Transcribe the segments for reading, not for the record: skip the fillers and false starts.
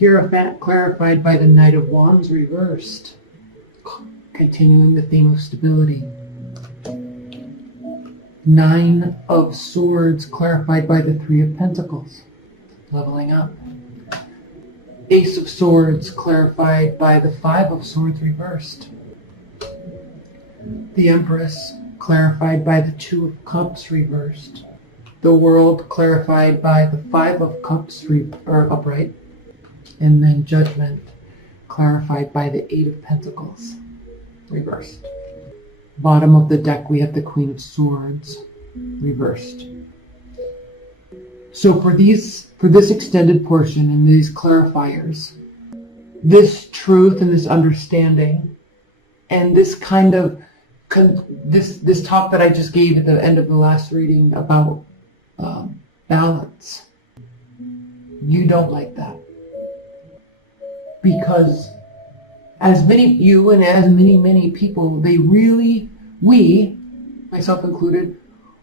Hierophant clarified by the Knight of Wands reversed, continuing the theme of stability. Nine of Swords clarified by the Three of Pentacles, leveling up. Ace of Swords clarified by the Five of Swords reversed. The Empress clarified by the Two of Cups reversed. The World clarified by the Five of Cups upright. And then Judgment clarified by the Eight of Pentacles reversed. Bottom of the deck we have the Queen of Swords reversed. So for this extended portion and these clarifiers, this truth and this understanding and this kind of this talk that I just gave at the end of the last reading about balance, you don't like that. Because as many people, we, myself included,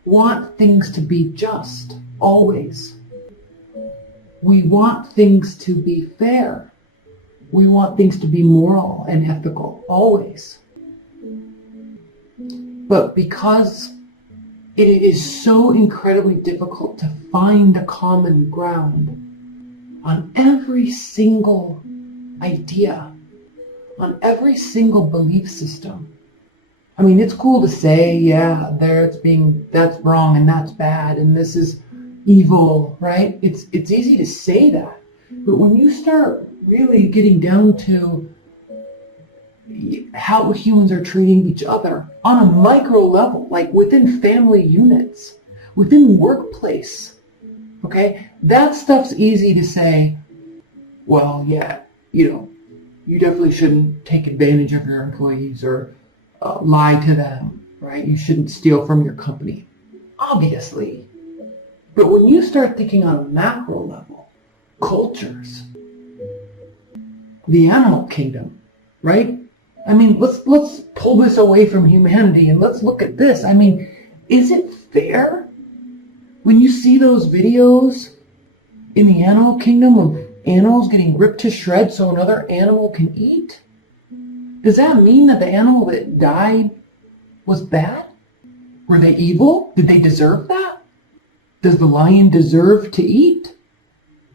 want things to be just, always. We want things to be fair. We want things to be moral and ethical, always. But because it is so incredibly difficult to find a common ground on every single idea, on every single belief system. I mean, it's cool to say, yeah, that's wrong and that's bad and this is evil, right? It's easy to say that. But when you start really getting down to how humans are treating each other on a micro level, like within family units, within workplace, okay? That stuff's easy to say, well, yeah, you definitely shouldn't take advantage of your employees or lie to them, right? You shouldn't steal from your company, obviously. But when you start thinking on a macro level, cultures, the animal kingdom, right? I mean, let's pull this away from humanity and let's look at this. I mean, is it fair when you see those videos in the animal kingdom of animals getting ripped to shreds so another animal can eat? Does that mean that the animal that died was bad? Were they evil? Did they deserve that? Does the lion deserve to eat?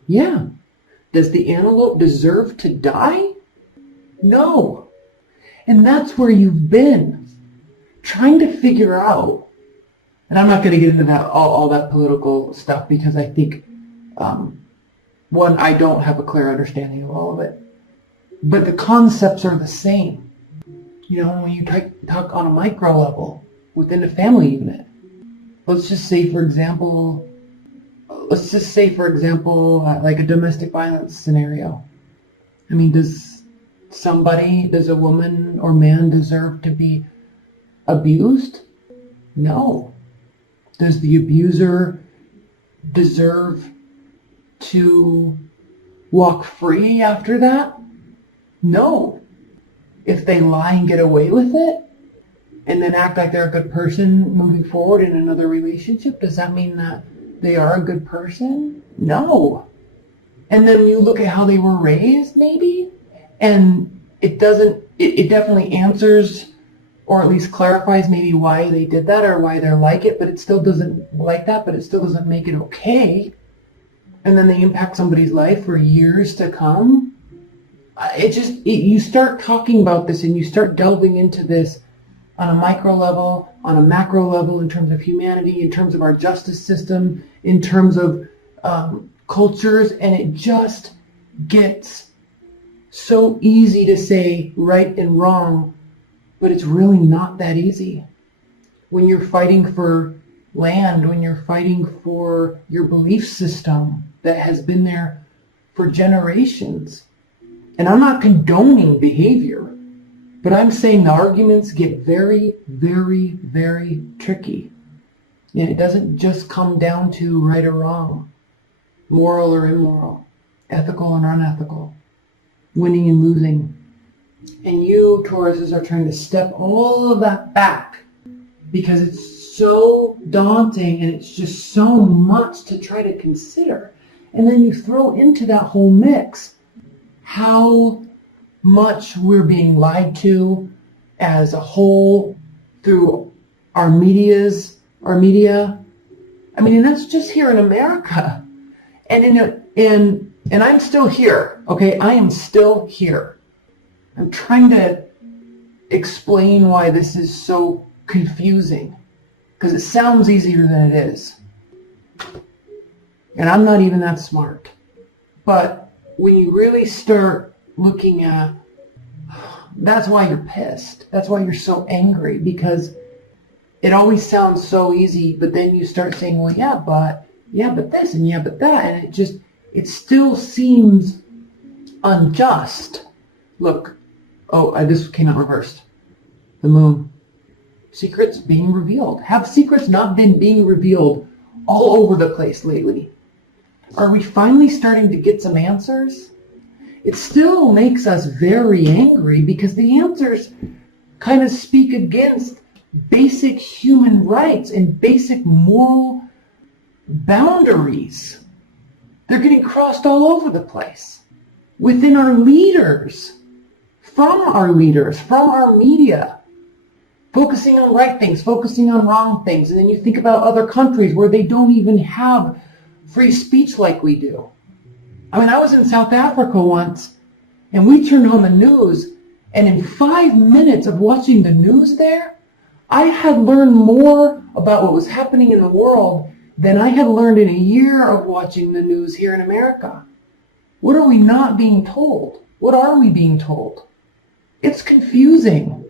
Yeah. Does the antelope deserve to die? No. And that's where you've been, trying to figure out, and I'm not going to get into that all that political stuff because I think, one, I don't have a clear understanding of all of it, but the concepts are the same. You know, when you talk on a micro level within a family unit, let's just say, for example, like a domestic violence scenario. I mean, does a woman or man deserve to be abused? No. Does the abuser deserve to walk free after that? No. If they lie and get away with it, and then act like they're a good person moving forward in another relationship, does that mean that they are a good person? No. And then you look at how they were raised, maybe, and it definitely answers, or at least clarifies maybe why they did that or why they're like it, but it still doesn't make it okay. And then they impact somebody's life for years to come. You start talking about this and you start delving into this on a micro level, on a macro level, in terms of humanity, in terms of our justice system, in terms of cultures, and it just gets so easy to say right and wrong, but it's really not that easy. When you're fighting for land, when you're fighting for your belief system that has been there for generations. And I'm not condoning behavior, but I'm saying the arguments get very, very, very tricky. And it doesn't just come down to right or wrong, moral or immoral, ethical and unethical, winning and losing. And you, Tauruses, are trying to step all of that back because it's so daunting and it's just so much to try to consider. And then you throw into that whole mix how much we're being lied to as a whole through our media. I mean, and that's just here in America. And I'm still here, okay? I am still here. I'm trying to explain why this is so confusing, because it sounds easier than it is. And I'm not even that smart. But when you really start looking at, that's why you're pissed. That's why you're so angry, because it always sounds so easy, but then you start saying, well, yeah, but this, and yeah, but that, and it still seems unjust. Look, this came out reversed. The moon. Secrets being revealed. Have secrets not been being revealed all over the place lately? Are we finally starting to get some answers? It still makes us very angry because the answers kind of speak against basic human rights and basic moral boundaries. They're getting crossed all over the place. Within our leaders, from our media, focusing on right things, focusing on wrong things. And then you think about other countries where they don't even have free speech like we do. I mean, I was in South Africa once, and we turned on the news, and in 5 minutes of watching the news there, I had learned more about what was happening in the world than I had learned in a year of watching the news here in America. What are we not being told? What are we being told? It's confusing.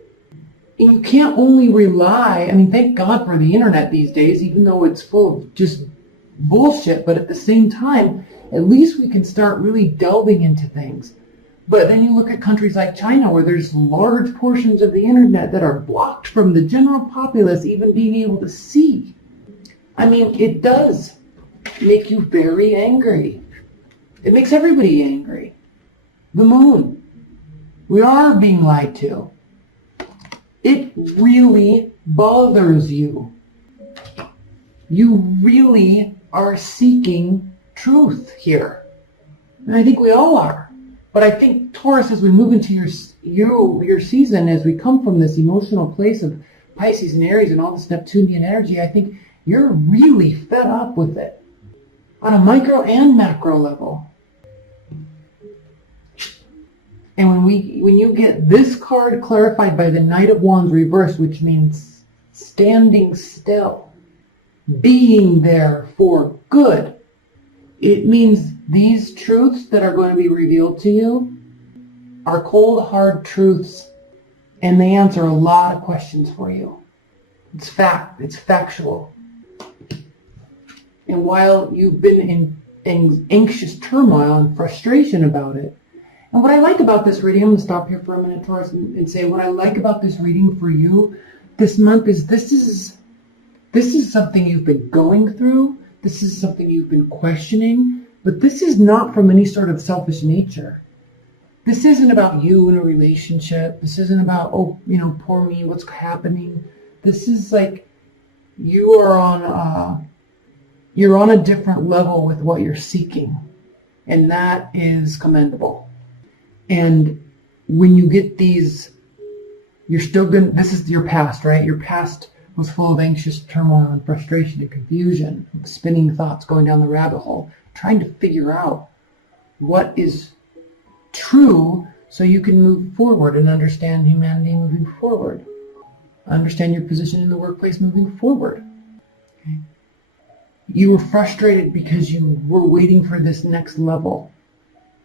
And you can't only rely, I mean, thank God for the internet these days, even though it's full of just bullshit, but at the same time, at least we can start really delving into things. But then you look at countries like China, where there's large portions of the internet that are blocked from the general populace even being able to see. I mean, it does make you very angry. It makes everybody angry. The moon. We are being lied to. It really bothers you. You really are seeking truth here. And I think we all are. But I think, Taurus, as we move into your season, as we come from this emotional place of Pisces and Aries and all this Neptunian energy, I think you're really fed up with it on a micro and macro level. And when you get this card clarified by the Knight of Wands reversed, which means standing still, being there for good, it means these truths that are going to be revealed to you are cold, hard truths, and they answer a lot of questions for you. It's fact. It's factual. And while you've been in anxious turmoil and frustration about it, and what I like about this reading, I'm going to stop here for a minute, Taurus, and say what I like about this reading for you this month is this is something you've been going through. This is something you've been questioning, but this is not from any sort of selfish nature. This isn't about you in a relationship. This isn't about, poor me, what's happening. This is like you're on a different level with what you're seeking, and that is commendable. And when you get these, this is your past, right? Your past was full of anxious turmoil and frustration and confusion, spinning thoughts, going down the rabbit hole, trying to figure out what is true so you can move forward and understand humanity moving forward. Understand your position in the workplace moving forward. Okay? You were frustrated because you were waiting for this next level.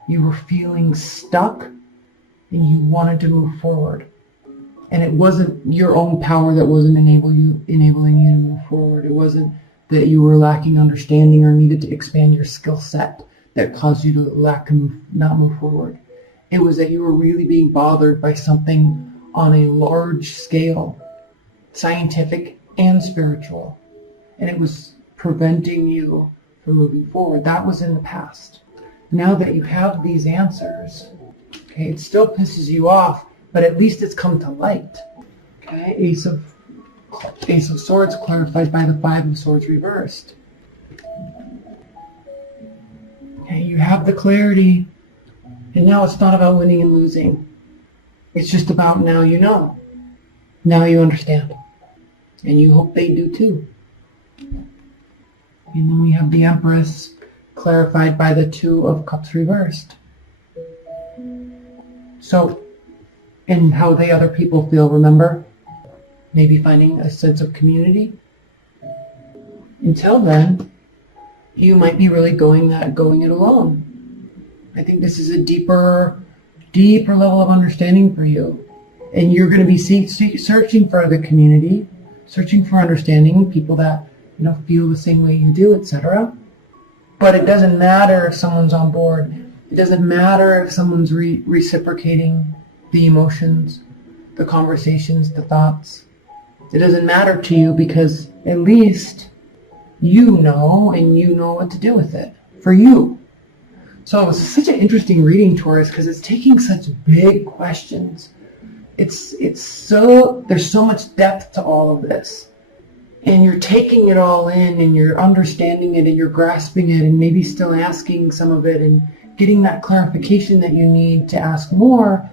You were feeling stuck and you wanted to move forward. And it wasn't your own power that wasn't enabling you to move forward. It wasn't that you were lacking understanding or needed to expand your skill set that caused you to not move forward. It was that you were really being bothered by something on a large scale, scientific and spiritual. And it was preventing you from moving forward. That was in the past. Now that you have these answers, okay, it still pisses you off, but at least it's come to light. Okay, Ace of Swords clarified by the Five of Swords reversed. Okay, you have the clarity. And now it's not about winning and losing. It's just about now you know. Now you understand. And you hope they do too. And then we have the Empress clarified by the Two of Cups reversed. So, and how the other people feel, remember? Maybe finding a sense of community. Until then, you might be really going it alone. I think this is a deeper level of understanding for you. And you're going to be searching for the community, searching for understanding, people that feel the same way you do, etc. But it doesn't matter if someone's on board. It doesn't matter if someone's reciprocating the emotions, the conversations, the thoughts. It doesn't matter to you because at least you know, and you know what to do with it for you. So it's such an interesting reading, Taurus, because it's taking such big questions. There's so much depth to all of this. And you're taking it all in, and you're understanding it, and you're grasping it, and maybe still asking some of it, and getting that clarification that you need to ask more.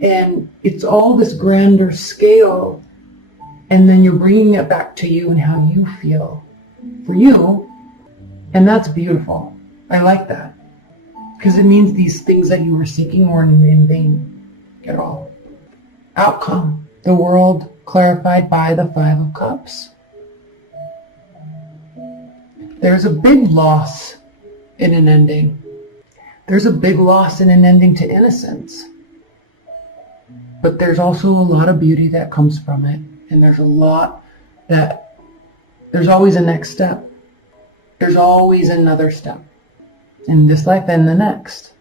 And it's all this grander scale. And then you're bringing it back to you and how you feel for you. And that's beautiful. I like that. Because it means these things that you were seeking weren't in vain at all. Outcome. The world clarified by the Five of Cups. There's a big loss in an ending. There's a big loss in an ending to innocence. But there's also a lot of beauty that comes from it. And there's always a next step. There's always another step. In this life and the next.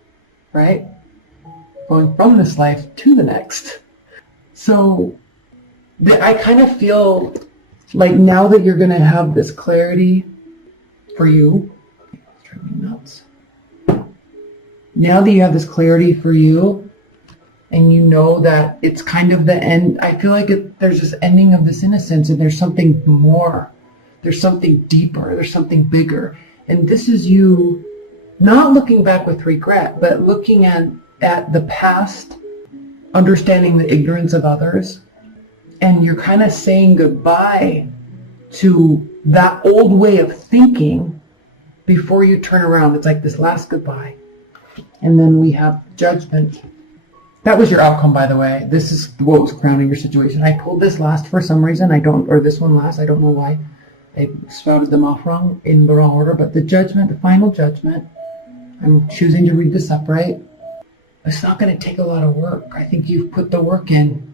Right? Going from this life to the next. So I kind of feel like now that you're going to have this clarity for you. It's driving me nuts. Now that you have this clarity for you, and you know that it's kind of the end, I feel like there's this ending of this innocence, and there's something more. There's something deeper. There's something bigger. And this is you not looking back with regret, but looking at the past, understanding the ignorance of others, and you're kind of saying goodbye to that old way of thinking before you turn around. It's like this last goodbye. And then we have judgment. That was your outcome, by the way. This is what was crowning your situation. I pulled this last for some reason. This one last. I don't know why. I sprouted them off wrong, in the wrong order. But the judgment, the final judgment, I'm choosing to read this upright. It's not going to take a lot of work. I think you've put the work in.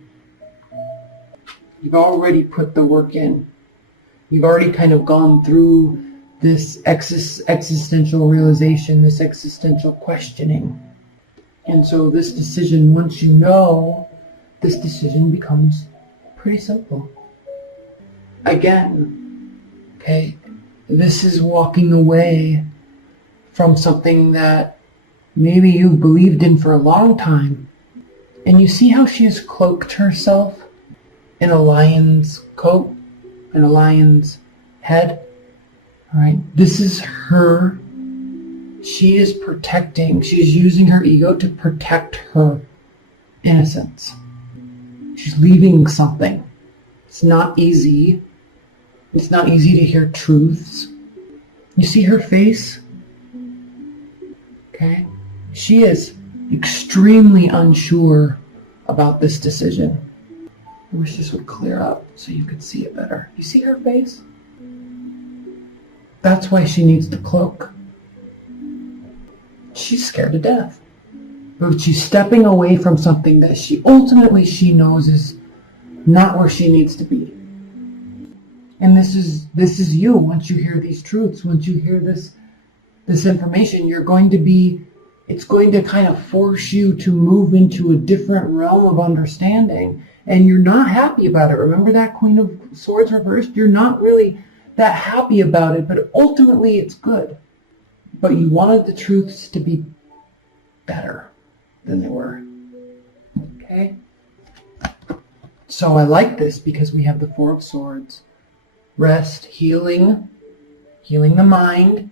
You've already put the work in. You've already kind of gone through this existential realization, this existential questioning. And so this decision, once you know, this decision becomes pretty simple. Again, okay, this is walking away from something that maybe you've believed in for a long time. And you see how she has cloaked herself in a lion's coat, in a lion's head? All right, this is her. She is protecting, she's using her ego to protect her innocence. She's leaving something. It's not easy. It's not easy to hear truths. You see her face? Okay? She is extremely unsure about this decision. I wish this would clear up so you could see it better. You see her face? That's why she needs the cloak. She's scared to death. But she's stepping away from something that she knows is not where she needs to be. And this is you. Once you hear these truths, once you hear this information, it's going to kind of force you to move into a different realm of understanding. And you're not happy about it. Remember that Queen of Swords reversed? You're not really that happy about it, but ultimately it's good. But you wanted the truths to be better than they were. Okay? So I like this because we have the Four of Swords. Rest, healing the mind.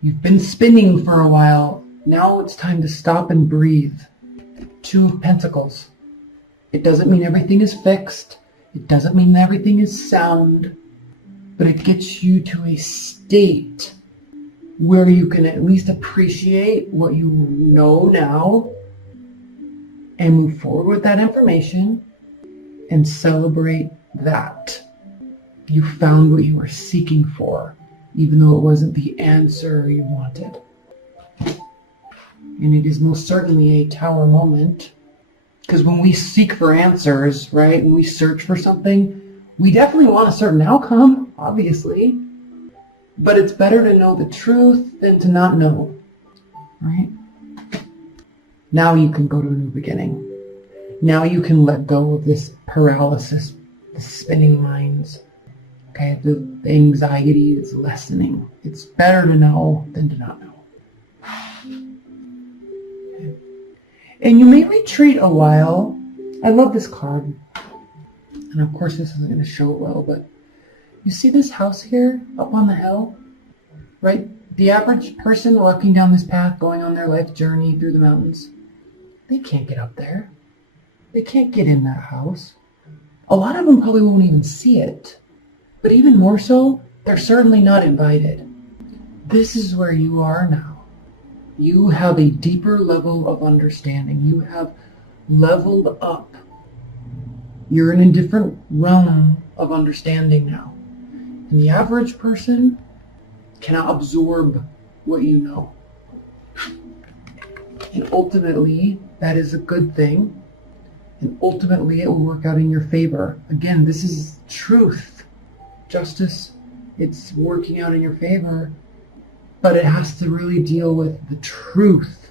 You've been spinning for a while Now it's time to stop and breathe. 2 of Pentacles. It doesn't mean everything is fixed. It doesn't mean everything is sound. But it gets you to a state where you can at least appreciate what you know now and move forward with that information and celebrate that. You found what you were seeking for, even though it wasn't the answer you wanted. And it is most certainly a Tower moment, because when we seek for answers, right, when we search for something, we definitely want a certain outcome, obviously, but it's better to know the truth than to not know, right? Now you can go to a new beginning. Now you can let go of this paralysis, the spinning minds. Okay, the anxiety is lessening. It's better to know than to not know. Okay. And you may retreat a while. I love this card. And of course this isn't going to show it well, but you see this house here up on the hill? Right? The average person walking down this path, going on their life journey through the mountains, they can't get up there. They can't get in that house. A lot of them probably won't even see it. But even more so, they're certainly not invited. This is where you are now. You have a deeper level of understanding. You have leveled up. You're in a different realm of understanding now. And the average person cannot absorb what you know. And ultimately, that is a good thing. And ultimately, it will work out in your favor. Again, this is truth. Justice, it's working out in your favor, but it has to really deal with the truth